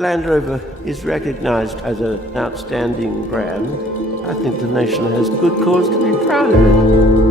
Land Rover is recognised as an outstanding brand. I think the nation has good cause to be proud of it.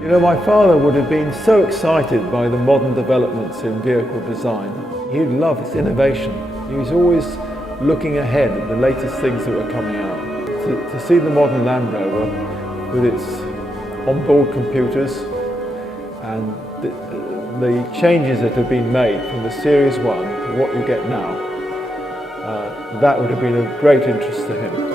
You know, my father would have been so excited by the modern developments in vehicle design. He loved innovation. He was always looking ahead at the latest things that were coming out. To see the modern Land Rover with its onboard computers and the changes that have been made from the Series 1 to what you get now, that would have been of great interest to him.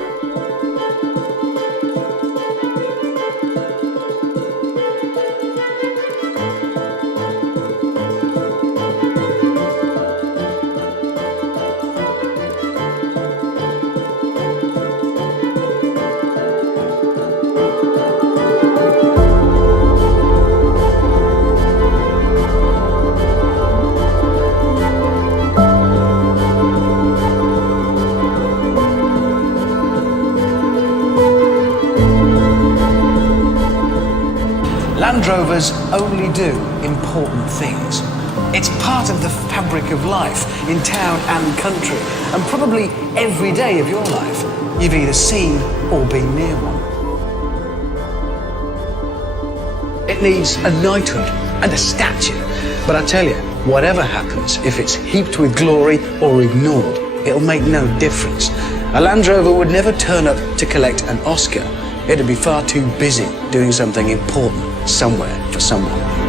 Land Rovers only do important things. It's part of the fabric of life in town and country, and probably every day of your life you've either seen or been near one. It needs a knighthood and a statue, but I tell you, whatever happens, if it's heaped with glory or ignored, it'll make no difference. A Land Rover would never turn up to collect an Oscar. It'd be far too busy doing something important somewhere for someone.